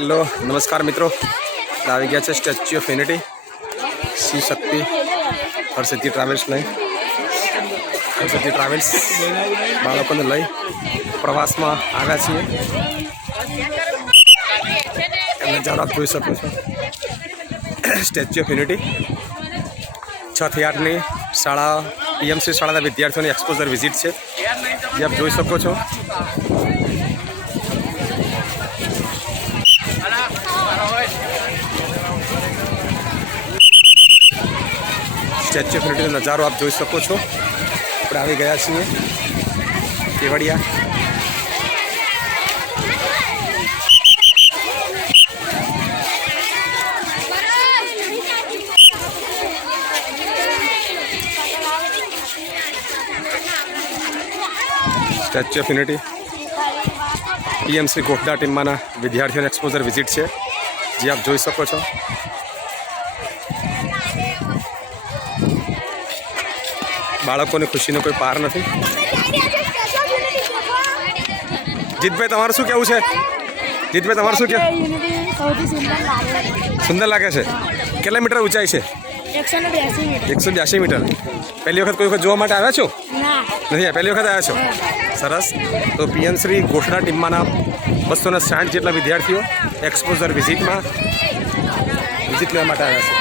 Hello નમસ્કાર મિત્રો, આવી ગયા છે statue of unity Shri Shakti Harsiddhi travels લઈ હરસિદ્ધિ ટ્રાવેલ્સ બાળકોને લઈ પ્રવાસમાં આવ્યા છીએ। એમને નજારો આપ જોઈ શકો છો। સ્ટેચ્યુ ઓફ યુનિટી 6 થી 8ની શાળા પીએમસી શાળાના વિદ્યાર્થીઓની એક્સપોઝર વિઝિટ છે, જે આપ જોઈ શકો છો। સ્ટેચ્યુ ઓફ યુનિટીનો નજારો આપ જોઈ શકો છો। આપણે આવી ગયા છીએ Kevadia. Statue of unity PMC ગોખડા ટીમમાંના વિદ્યાર્થીઓની એક્સપોઝર વિઝિટ છે, જે આપ જોઈ શકો છો। બાળકોની ખુશીનો કોઈ પાર નથી। જીતભાઈ તમારું શું કહેવું છે? જીતભાઈ તમારું શું કહેવું? સુંદર લાગે છે। કેટલા મીટર ઊંચાઈ છે? 182 મીટર। પહેલી વખત કોઈ વખત જોવા માટે આવ્યા છો? નથી, પહેલી વખત આવ્યા છો? સરસ। તો પીએમસી ગોખડા ટીમમાંના 260 જેટલા વિદ્યાર્થીઓ એક્સપોઝર વિઝિટ લેવા માટે આવ્યા છે।